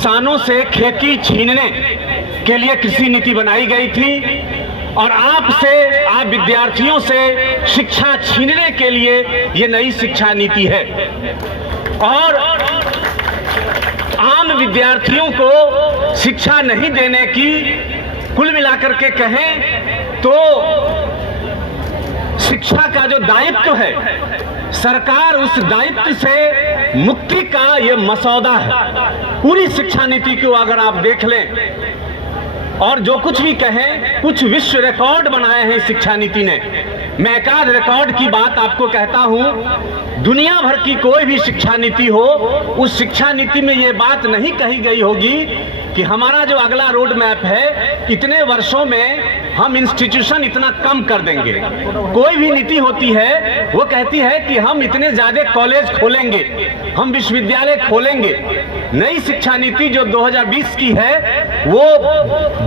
किसानों से खेती छीनने के लिए कृषि नीति बनाई गई थी और आप विद्यार्थियों से शिक्षा छीनने के लिए ये नई शिक्षा नीति है। और आम विद्यार्थियों को शिक्षा नहीं देने की कुल मिलाकर के कहें तो शिक्षा का जो दायित्व है, सरकार उस दायित्व से मुक्ति का ये मसौदा है। पूरी शिक्षा नीति को अगर आप देख लें और जो कुछ भी कहें, कुछ विश्व रिकॉर्ड बनाए हैं शिक्षा नीति ने। मैं एक आध रिकॉर्ड की बात आपको कहता हूं। दुनिया भर की कोई भी शिक्षा नीति हो, उस शिक्षा नीति में ये बात नहीं कही गई होगी कि हमारा जो अगला रोड मैप है, इतने वर्षों में हम इंस्टीट्यूशन इतना कम कर देंगे। कोई भी नीति होती है वो कहती है कि हम इतने ज्यादा कॉलेज खोलेंगे, हम विश्वविद्यालय खोलेंगे। नई शिक्षा नीति जो 2020 की है वो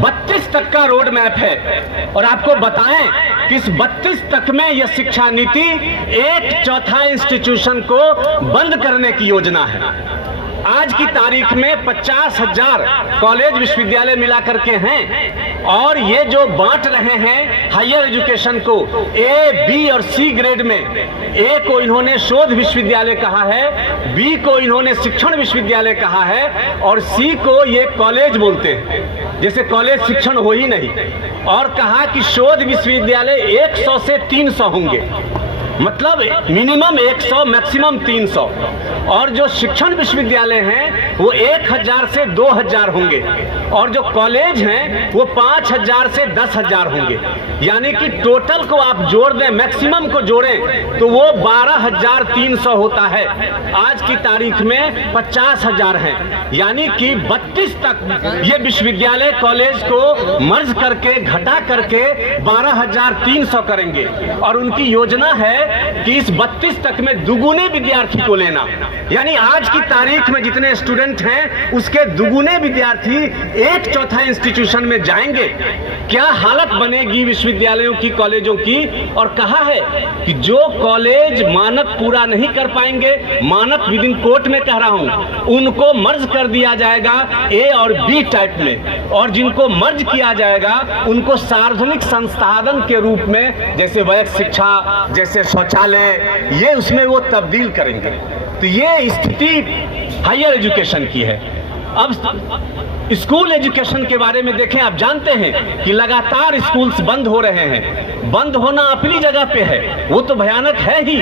32 तक का रोड मैप है और आपको बताएं कि इस 32 तक में यह शिक्षा नीति 1/4 इंस्टीट्यूशन को बंद करने की योजना है। आज की तारीख में 50,000 कॉलेज विश्वविद्यालय मिला करके हैं और ये जो बांट रहे हैं हायर एजुकेशन को ए, बी और सी ग्रेड में, ए को इन्होंने शोध विश्वविद्यालय कहा है, बी को इन्होंने शिक्षण विश्वविद्यालय कहा है और सी को ये कॉलेज बोलते हैं, जैसे कॉलेज शिक्षण हो ही नहीं। और कहा कि शोध विश्वविद्यालय 100 से 300 होंगे, मतलब मिनिमम 100 मैक्सिमम 300, और जो शिक्षण विश्वविद्यालय हैं वो 1000 से 2000 होंगे और जो कॉलेज हैं वो 5000 से 10000 होंगे। यानी कि टोटल को आप जोड़ दें, मैक्सिमम को जोड़ें तो वो 12300 होता है। आज की तारीख में 50,000 हैं, यानी कि 32 तक ये विश्वविद्यालय कॉलेज को मर्ज करके घटा करके 12300 करेंगे और उनकी योजना है कि इस 32 तक में दुगुने विद्यार्थी को लेना। यानी आज की तारीख में जितने स्टूडेंट हैं उसके दुगुने विद्यार्थी 1/4 इंस्टीट्यूशन में जाएंगे। क्या हालत बनेगी विश्वविद्यालयों की, कॉलेजों की। और कहा है कि जो कॉलेज मानक पूरा नहीं कर पाएंगे, मानक विद इन कोर्ट में कह रहा हूं, उनको मर्ज कर दिया जाएगा ए और बी टाइप में, और जिनको मर्ज किया जाएगा उनको सार्वजनिक संसाधन के रूप में, जैसे वैध शिक्षा, जैसे शौचालय, ये उसमें वो तब्दील करेंगे। तो ये स्थिति हायर एजुकेशन की है। अब स्कूल एजुकेशन के बारे में देखें, आप जानते हैं कि लगातार स्कूल्स बंद हो रहे हैं। बंद होना अपनी जगह पे है, वो तो भयानक है ही।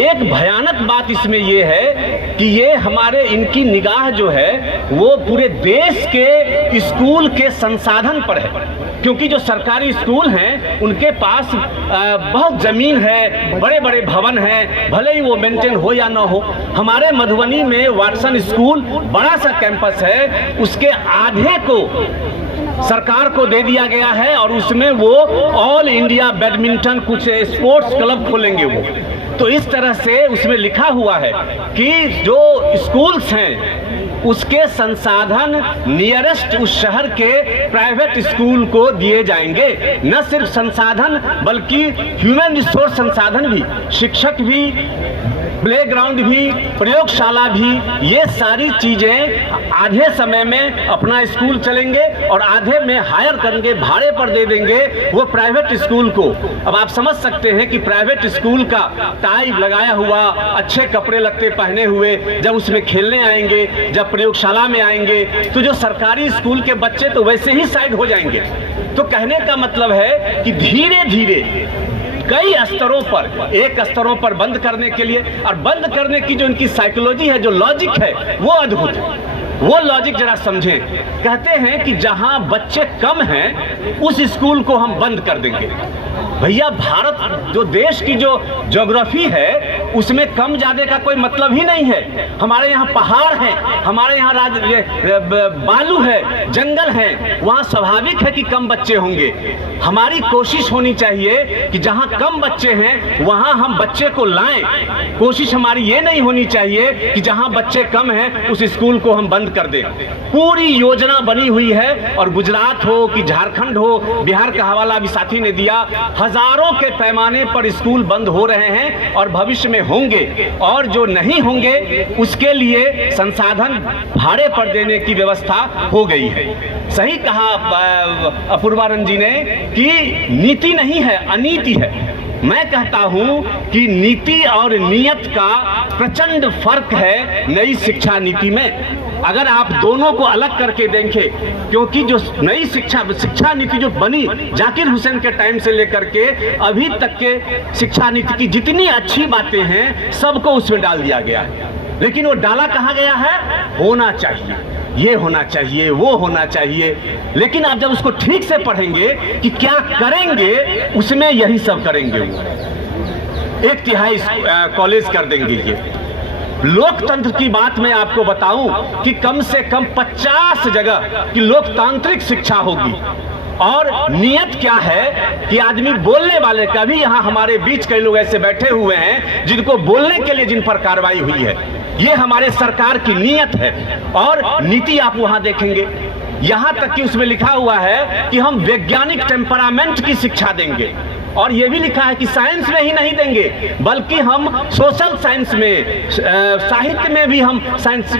एक भयानक बात इसमें ये है कि ये हमारे इनकी निगाह जो है वो पूरे देश के स्कूल के संसाधन पर है, क्योंकि जो सरकारी स्कूल हैं उनके पास बहुत जमीन है, बड़े बड़े भवन हैं, भले ही वो मेंटेन हो या ना हो। हमारे मधुबनी में वाटसन स्कूल बड़ा सा कैंपस है, उसके आधे को सरकार को दे दिया गया है और उसमें वो ऑल इंडिया बैडमिंटन कुछ स्पोर्ट्स क्लब खोलेंगे वो। तो इस तरह से उसमें लिखा हुआ है कि जो स्कूल्स हैं उसके संसाधन नियरेस्ट उस शहर के प्राइवेट स्कूल को दिए जाएंगे। न सिर्फ संसाधन बल्कि ह्यूमन रिसोर्स संसाधन भी, शिक्षक भी, प्लेग्राउंड भी, प्रयोगशाला भी, ये सारी चीजें आधे समय में अपना स्कूल चलेंगे और आधे में हायर करेंगे, भाड़े पर दे देंगे वो प्राइवेट स्कूल को। अब आप समझ सकते हैं कि प्राइवेट स्कूल का टाई लगाया हुआ, अच्छे कपड़े लत्ते पहने हुए जब उसमें खेलने आएंगे, जब प्रयोगशाला में आएंगे, तो जो सरकारी स्कूल के बच्चे तो वैसे ही साइड हो जाएंगे। तो कहने का मतलब है कि धीरे धीरे कई स्तरों पर, एक स्तरों पर बंद करने के लिए, और बंद करने की जो इनकी साइकोलॉजी है, जो लॉजिक है, वो अद्भुत है। वो लॉजिक जरा समझें। कहते हैं कि जहां बच्चे कम हैं उस स्कूल को हम बंद कर देंगे। भैया, भारत जो देश की जो ज्योग्राफी है उसमें कम ज्यादा का कोई मतलब ही नहीं है। हमारे यहाँ पहाड़ हैं, हमारे यहाँ बालू है, जंगल है, वहाँ स्वाभाविक है कि कम बच्चे होंगे। हमारी कोशिश होनी चाहिए कि जहाँ कम बच्चे हैं वहाँ हम बच्चे को लाएं। कोशिश हमारी ये नहीं होनी चाहिए कि जहाँ बच्चे कम हैं उस स्कूल को हम बंद कर दें। पूरी योजना बनी हुई है और गुजरात हो कि झारखंड हो, बिहार का हवाला भी साथी ने दिया, हजारों के पैमाने पर स्कूल बंद हो रहे हैं और भविष्य में होंगे और जो नहीं होंगे उसके लिए संसाधन भाड़े पर देने की व्यवस्था हो गई है। सही कहा अपूर्वानंद जी ने कि नीति नहीं है, अनीति है। मैं कहता हूं कि नीति और नियत का प्रचंड फर्क है नई शिक्षा नीति में। अगर आप दोनों को अलग करके देखें, क्योंकि जो नई शिक्षा नीति जो बनी जाकिर हुसैन के टाइम से लेकर के अभी तक के शिक्षा नीति की जितनी अच्छी बातें हैं सबको उसमें डाल दिया गया है। लेकिन वो डाला कहाँ गया है? होना चाहिए, ये होना चाहिए, वो होना चाहिए। लेकिन आप जब उसको ठीक से पढ़ेंगे कि क्या करेंगे, उसमें यही सब करेंगे। वो 1/3 कॉलेज कर देंगे। ये लोकतंत्र की बात मैं आपको बताऊं कि कम से कम 50 जगह की लोकतांत्रिक शिक्षा होगी। और नियत क्या है कि आदमी बोलने वाले का भी, यहाँ हमारे बीच कई लोग ऐसे बैठे हुए हैं जिनको बोलने के लिए जिन पर कार्रवाई हुई है, ये हमारे सरकार की नियत है। और नीति आप वहां देखेंगे, यहां तक कि उसमें लिखा हुआ है कि हम वैज्ञानिक टेम्परामेंट की शिक्षा देंगे। और यह भी लिखा है कि साइंस में ही नहीं देंगे, बल्कि हम सोशल साइंस में, साहित्य में भी हम साइंस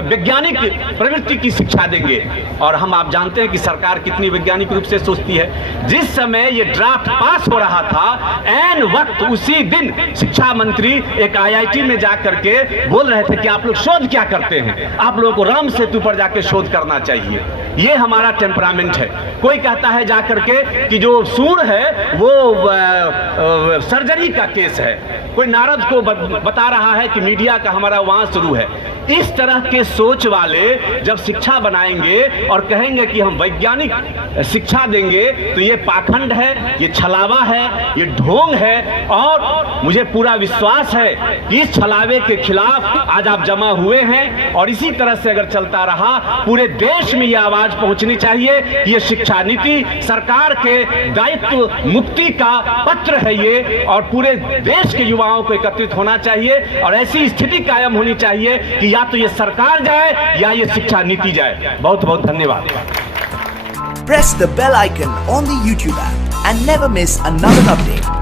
वैज्ञानिक प्रवृत्ति की शिक्षा देंगे। और हम, आप जानते हैं कि सरकार कितनी वैज्ञानिक रूप से सोचती है। जिस समय ये ड्राफ्ट पास हो रहा था, ऐन वक्त उसी दिन शिक्षा मंत्री एक IIT में जाकर के बोल रहे थे कि आप लोग शोध क्या करते हैं, आप लोगों को राम सेतु पर जाकर शोध करना चाहिए। ये हमारा टेम्परामेंट है। कोई कहता है जाकर के कि जो सूर है वो सर्जरी का केस है, कोई नारद को बता रहा है कि मीडिया का हमारा वहां शुरू है। इस तरह के सोच वाले जब शिक्षा बनाएंगे और कहेंगे कि हम वैज्ञानिक शिक्षा देंगे, तो ये पाखंड है, ये छलावा है, ये ढोंग है। और मुझे पूरा विश्वास है कि इस छलावे के खिलाफ आज आप जमा हुए हैं। और इसी तरह से अगर चलता रहा, पूरे देश में ये आवाज पहुंचनी चाहिए कि ये शिक्षा नीति सरकार के दायित्व मुक्ति का पत्र है ये, और पूरे देश के युवाओं को एकत्रित होना चाहिए। और ऐसी स्थिति कायम होनी चाहिए कि या तो ये सरकार जाए या ये शिक्षा नीति जाए। बहुत बहुत धन्यवाद। Press the bell icon on the YouTube app and never miss another update.